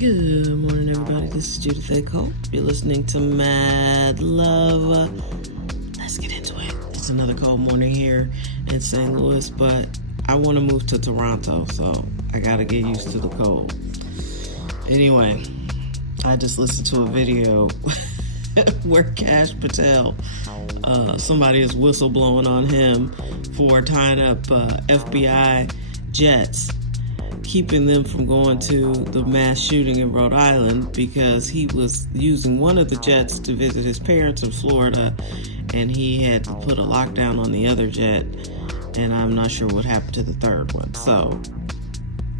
Good morning, everybody. This is Judith A. Cole. You're listening to Mad Love. Let's get into it. It's another cold morning here in St. Louis, but I want to move to Toronto, so I got to get used to the cold. Anyway, I just listened to a video where Kash Patel, somebody is whistleblowing on him for tying up FBI jets, keeping them from going to the mass shooting in Rhode Island because he was using one of the jets to visit his parents in Florida, and he had to put a lockdown on the other jet, and I'm not sure what happened to the third one. So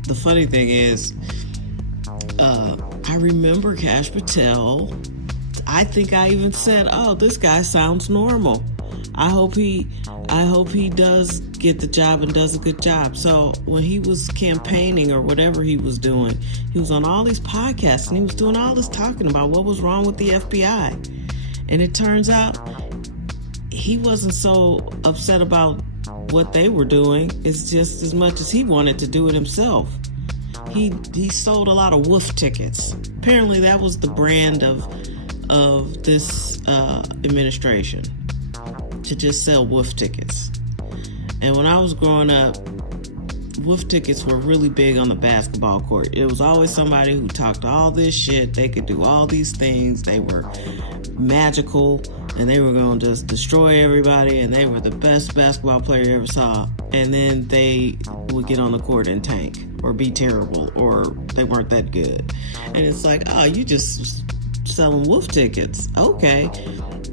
the funny thing is, I remember Kash Patel. I think I even said, "Oh, this guy sounds normal. I hope he does get the job and does a good job." So when he was campaigning or whatever he was doing, he was on all these podcasts and he was doing all this talking about what was wrong with the FBI. And it turns out he wasn't so upset about what they were doing. It's just as much as he wanted to do it himself. He sold a lot of woof tickets. Apparently that was the brand of this administration, to just sell woof tickets. And when I was growing up, woof tickets were really big on the basketball court. It was always somebody who talked all this shit. They could do all these things. They were magical, and they were going to just destroy everybody, and they were the best basketball player you ever saw. And then they would get on the court and tank or be terrible, or they weren't that good. And it's like, oh, you just selling woof tickets. Okay.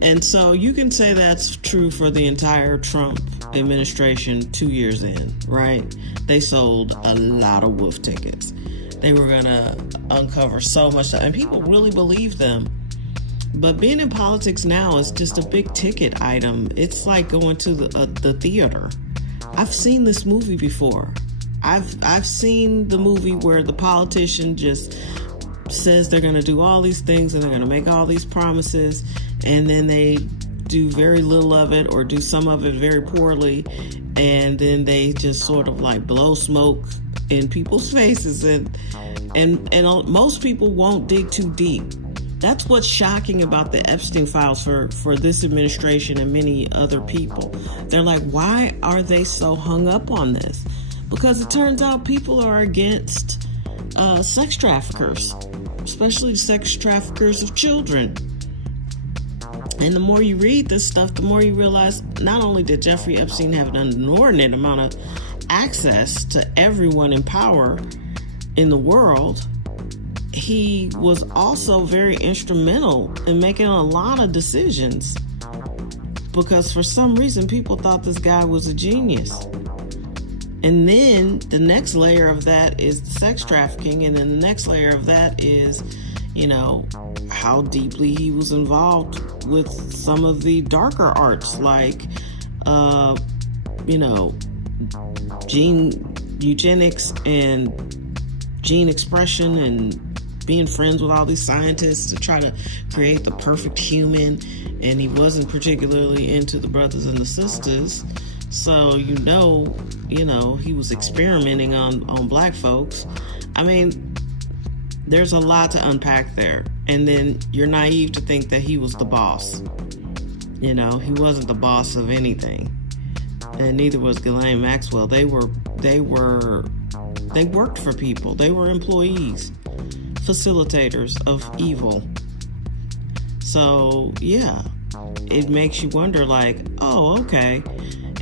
And so you can say that's true for the entire Trump administration 2 years in, right? They sold a lot of woof tickets. They were going to uncover so much stuff, and people really believe them. But being in politics now is just a big ticket item. It's like going to the theater. I've seen this movie before. I've seen the movie where the politician just says they're going to do all these things and they're going to make all these promises, and then they do very little of it or do some of it very poorly, and then they just sort of like blow smoke in people's faces, and most people won't dig too deep. That's what's shocking about the Epstein files for this administration and many other people. They're like, why are they so hung up on this? Because it turns out people are against sex traffickers, especially sex traffickers of children. And the more you read this stuff, the more you realize not only did Jeffrey Epstein have an inordinate amount of access to everyone in power in the world, he was also very instrumental in making a lot of decisions, because for some reason people thought this guy was a genius. And then the next layer of that is the sex trafficking, and then the next layer of that is, how deeply he was involved with some of the darker arts, like, gene eugenics and gene expression, and being friends with all these scientists to try to create the perfect human. And he wasn't particularly into the brothers and the sisters. So, he was experimenting on black folks. I mean, there's a lot to unpack there. And then you're naive to think that he was the boss. He wasn't the boss of anything. And neither was Ghislaine Maxwell. They worked for people. They were employees, facilitators of evil. So, yeah, it makes you wonder, like, oh, okay.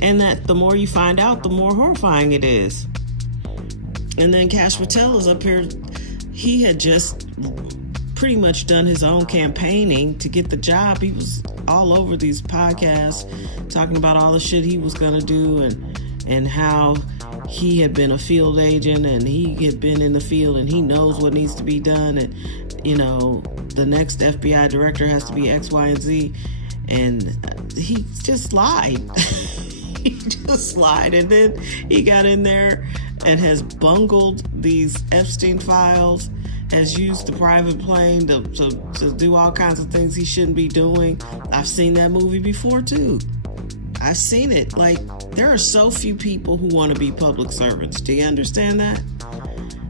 And that the more you find out, the more horrifying it is. And then Kash Patel is up here. He had just pretty much done his own campaigning to get the job. He was all over these podcasts talking about all the shit he was going to do, and how he had been a field agent and he had been in the field and he knows what needs to be done. And, the next FBI director has to be X, Y, and Z. And he just lied. He just lied. And then he got in there and has bungled these Epstein files, has used the private plane to do all kinds of things he shouldn't be doing. I've seen that movie before too. I've seen it. Like, there are so few people who want to be public servants. Do you understand that?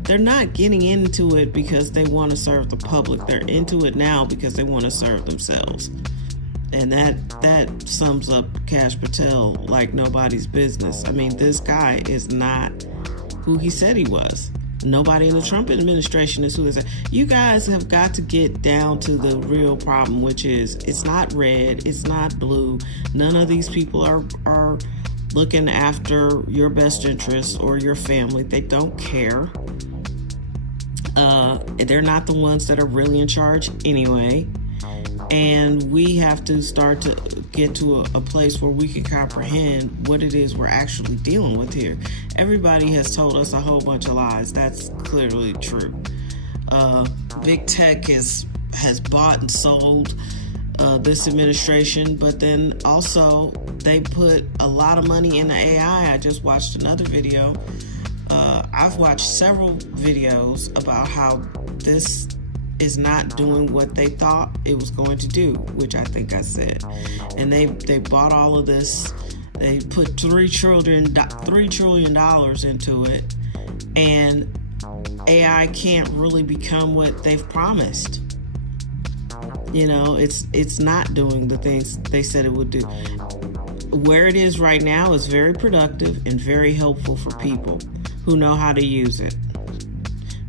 they're not getting into it because they want to serve the public. They're into it now because they want to serve themselves. And that sums up Kash Patel like nobody's business. I mean, this guy is not who he said he was. Nobody in the Trump administration is who they said. You guys have got to get down to the real problem, which is it's not red, it's not blue. None of these people are looking after your best interests or your family. They don't care. They're not the ones that are really in charge anyway. And we have to start to get to a place where we can comprehend what it is we're actually dealing with here. Everybody has told us a whole bunch of lies. That's clearly true. Big tech has bought and sold this administration, but then also they put a lot of money into AI. I just watched another video. I've watched several videos about how this is not doing what they thought it was going to do, which I think I said. And they bought all of this. They put $3 trillion into it, and AI can't really become what they've promised. You know, it's not doing the things they said it would do. Where it is right now is very productive and very helpful for people who know how to use it.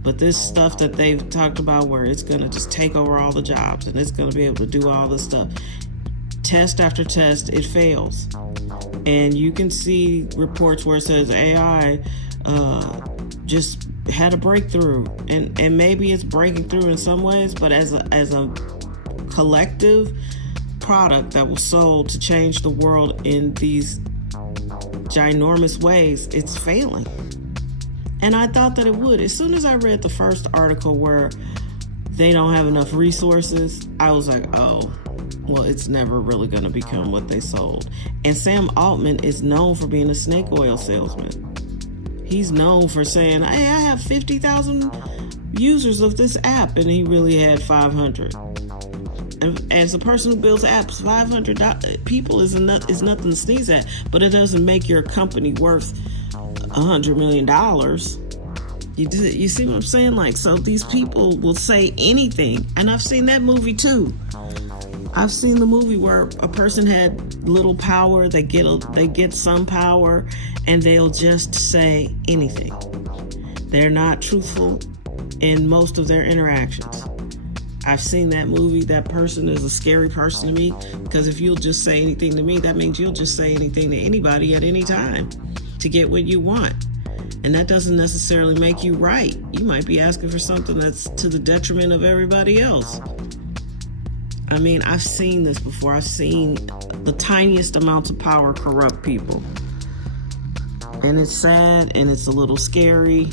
But this stuff that they've talked about where it's going to just take over all the jobs and it's going to be able to do all this stuff, test after test, it fails. And you can see reports where it says AI just had a breakthrough. And maybe it's breaking through in some ways, but as a collective product that was sold to change the world in these ginormous ways, it's failing. And I thought that it would. As soon as I read the first article where they don't have enough resources, I was like, oh, well, it's never really going to become what they sold. And Sam Altman is known for being a snake oil salesman. He's known for saying, hey, I have 50,000 users of this app, and he really had 500. And as a person who builds apps, 500 people is nothing to sneeze at, but it doesn't make your company worth $100 million. You see what I'm saying? Like, so these people will say anything. And I've seen that movie too. I've seen the movie where a person had little power, they get some power, and they'll just say anything. They're not truthful in most of their interactions. I've seen that movie. That person is a scary person to me, because if you'll just say anything to me, that means you'll just say anything to anybody at any time to get what you want. And that doesn't necessarily make you right. You might be asking for something that's to the detriment of everybody else. I mean, I've seen this before. I've seen the tiniest amounts of power corrupt people. And it's sad and it's a little scary.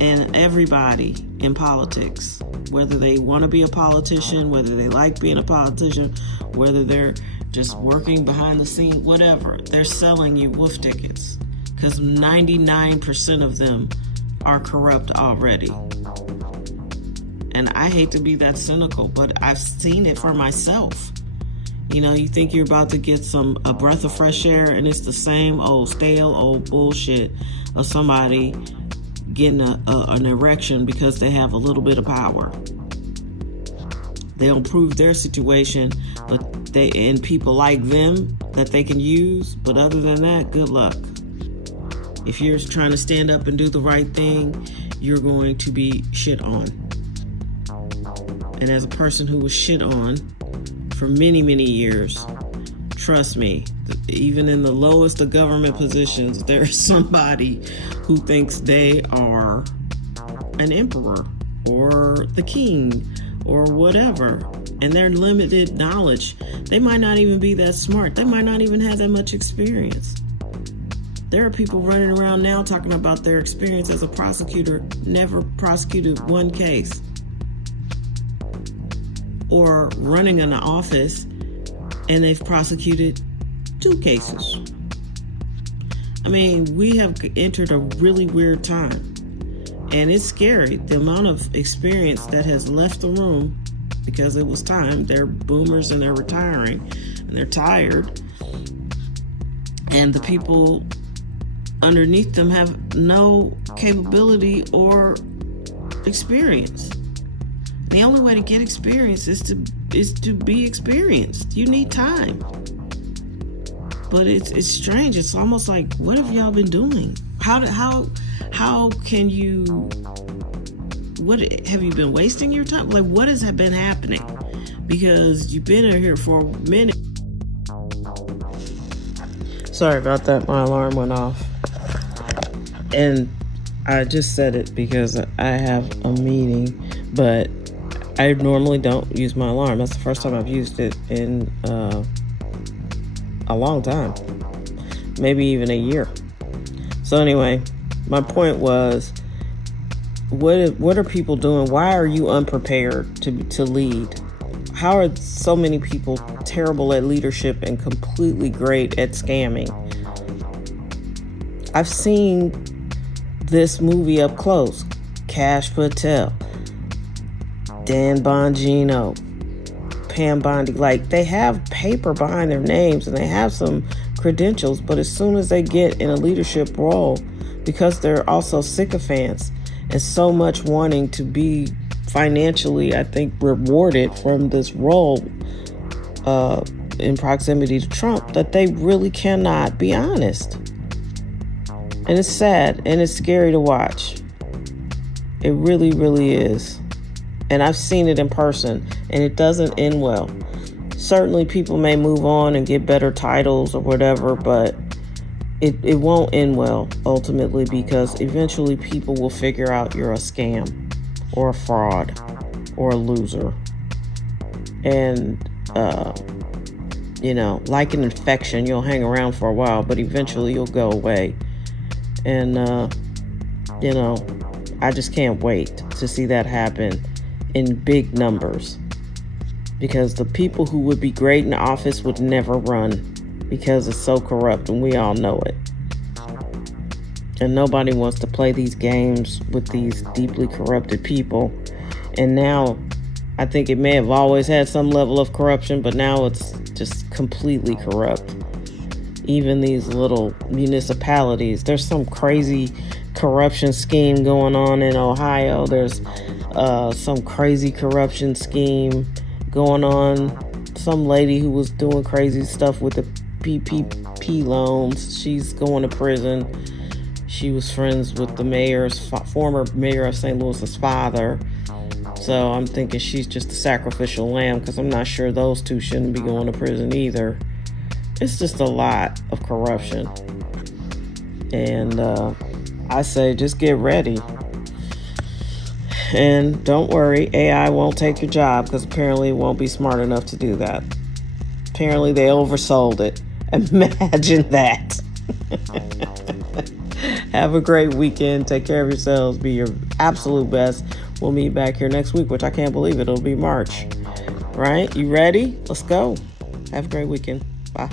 And everybody in politics, whether they want to be a politician, whether they like being a politician, whether they're just working behind the scenes, whatever, they're selling you woof tickets, because 99% of them are corrupt already. And I hate to be that cynical, but I've seen it for myself. You know, you think you're about to get a breath of fresh air, and it's the same old stale old bullshit of somebody getting an erection because they have a little bit of power. They'll improve their situation, but and people like them that they can use. But other than that, good luck. If you're trying to stand up and do the right thing, you're going to be shit on. And as a person who was shit on for many, many years, trust me, even in the lowest of government positions, there's somebody who thinks they are an emperor or the king or whatever. And their limited knowledge, they might not even be that smart. They might not even have that much experience. There are people running around now talking about their experience as a prosecutor, never prosecuted one case. Or running an office and they've prosecuted 2 cases. I mean, we have entered a really weird time. And it's scary, the amount of experience that has left the room because it was time. They're boomers and they're retiring and they're tired. And the people underneath them have no capability or experience. The only way to get experience is to be experienced. You need time. But it's strange. It's almost like, what have y'all been doing? How can you? What have you been wasting your time? Like, what has been happening? Because you've been in here for a minute. Sorry about that. My alarm went off, and I just said it because I have a meeting, but I normally don't use my alarm. That's the first time I've used it in a long time, maybe even a year. So anyway, my point was, what are people doing? Why are you unprepared to lead? How are so many people terrible at leadership and completely great at scamming? I've seen this movie up close. Kash Patel, Dan Bongino, Pam Bondi. Like, they have paper behind their names and they have some credentials, but as soon as they get in a leadership role, because they're also sycophants and so much wanting to be financially, I think, rewarded from this role in proximity to Trump, that they really cannot be honest. And it's sad and it's scary to watch. It really, really is. And I've seen it in person, and it doesn't end well. Certainly people may move on and get better titles or whatever, but it won't end well ultimately, because eventually people will figure out you're a scam or a fraud or a loser. And, like an infection, you'll hang around for a while, but eventually you'll go away. And, I just can't wait to see that happen in big numbers, because the people who would be great in office would never run because it's so corrupt, and we all know it. And nobody wants to play these games with these deeply corrupted people. And now, I think it may have always had some level of corruption, but now it's just completely corrupt. Even these little municipalities, there's some crazy corruption scheme going on in Ohio. There's some crazy corruption scheme going on. Some lady who was doing crazy stuff with the PPP loans, she's going to prison. She was friends with the former mayor of St. Louis's father. So I'm thinking she's just a sacrificial lamb, because I'm not sure those two shouldn't be going to prison either. It's just a lot of corruption. And I say just get ready. And don't worry, AI won't take your job, because apparently it won't be smart enough to do that. Apparently they oversold it. Imagine that. Have a great weekend. Take care of yourselves. Be your absolute best. We'll meet back here next week, which I can't believe it. It'll be March. Right? You ready? Let's go. Have a great weekend. Bye.